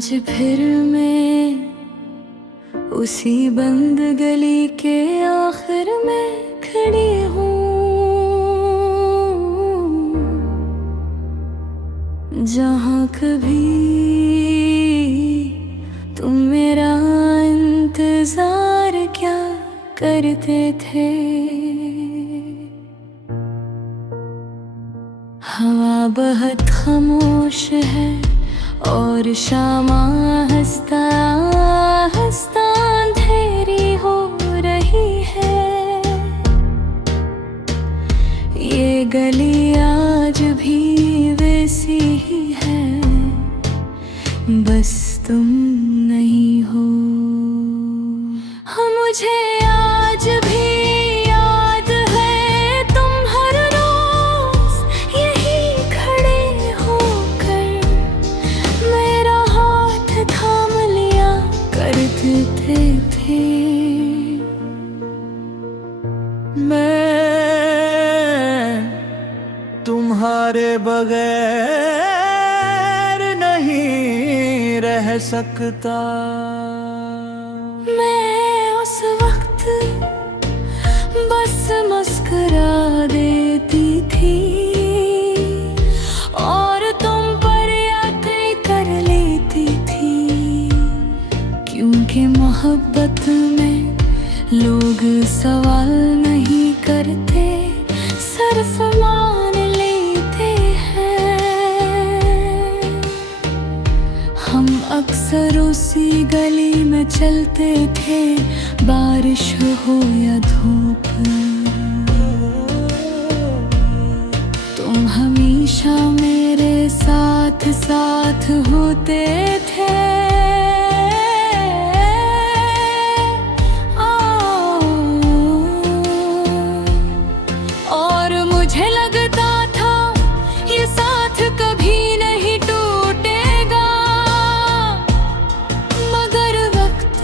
आज फिर मैं उसी बंद गली के आखिर में खड़ी हूँ, जहाँ कभी तुम मेरा इंतजार क्या करते थे। हवा बहुत खामोश है और शामा हंसता हंसता अंधेरी हो रही है। ये गली आज भी वैसी ही है, बस तुम नहीं हो। हाँ, मुझे आज भी याद है तुम हर रोज यही खड़े होकर मेरा हाथ थाम लिया करते थे। मैं तुम्हारे बगैर नहीं रह सकता। मैं उस वक्त बस मुस्कुरा देती थी और तुम पर यकीन कर लेती थी, क्योंकि मोहब्बत में लोग सवाल नहीं करते, सिर्फ मान लेते हैं। हम अक्सर उसी गली में चलते थे, बारिश हो या धूप। तुम हमेशा मेरे साथ साथ होते थे। और मुझे लगता था ये साथ कभी नहीं टूटेगा, मगर वक्त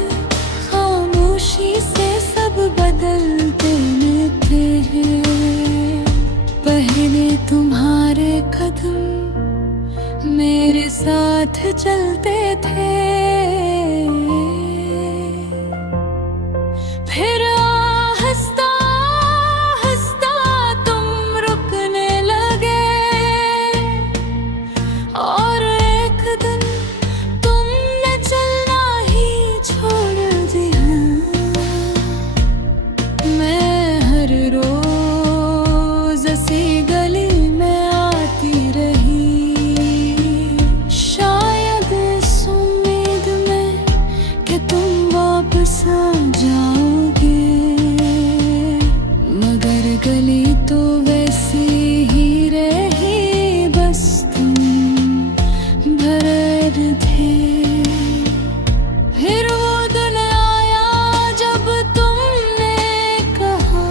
खामोशी से सब बदल देते हैं। पहले तुम्हारे कदम मेरे साथ चलते थे, फिर आहिस्ता आहिस्ता तुम रुकने लगे और एक दिन तुमने चलना ही छोड़ दिया। मैं हर रोज इसी गली में आती रही, शायद इस उम्मीद में कि तुम वापस आ जाओगे, मगर गली तो वैसी ही रही, बस तुम भरद थे। फिर वो दिन आया जब तुमने कहा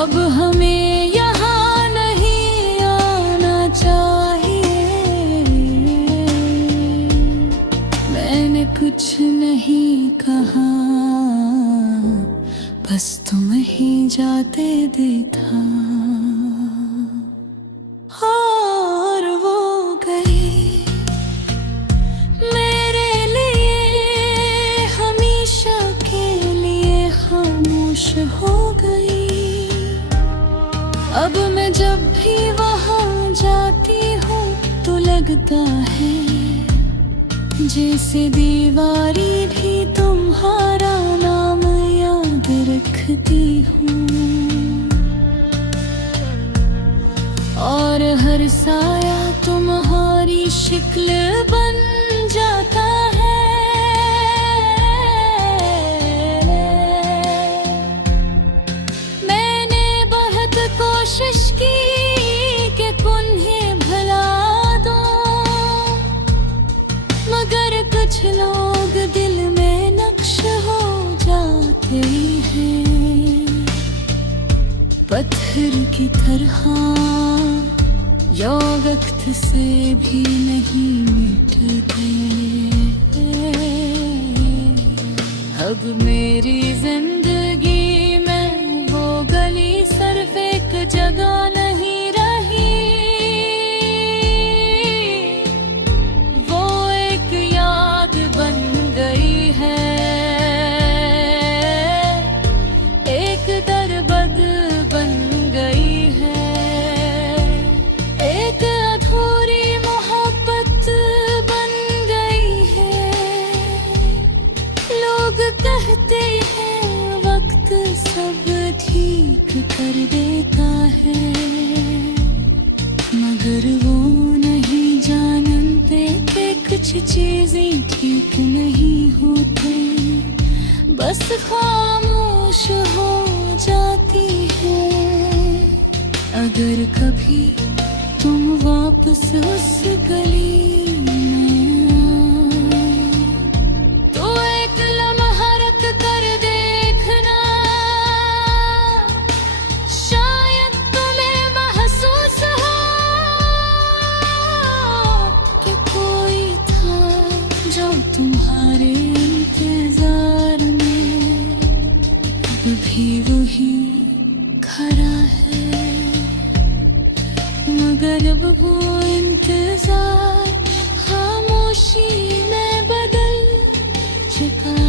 अब हमें यहाँ नहीं आना चाहिए। मैंने कुछ नहीं कहा, बस तुम ही जाते देखा। और वो गई मेरे लिए हमेशा के लिए खामोश हो गई। अब मैं जब भी वहाँ जाती हूँ तो लगता है जैसे दीवारी भी तुम्हारा नाम याद रखती हूँ, और हर साया तुम्हारी शक्ल बन जाता है। मैंने बहुत कोशिश की कि तुम्हें भुला दूं, मगर कुछ लोग दिल में नक्श हो जाते हैं, पत्थर की तरह या वक्त से भी नहीं मिटते। अब मेरी जिंदगी में वो गली सिर्फ एक जगह नहीं रही, ठीक कर देता है, मगर वो नहीं जानते कि कुछ चीजें ठीक नहीं होती, बस खामोश हो जाती है। अगर कभी तुम वापस उस गली में आए, तो एक लम्हा रख कर देखना, शायद तुम्हें महसूस हो कि कोई था जो तुम्हारे इंतजार में भी वही खड़ा है, मगर अब वो इंतजार खामोशी में बदल चुका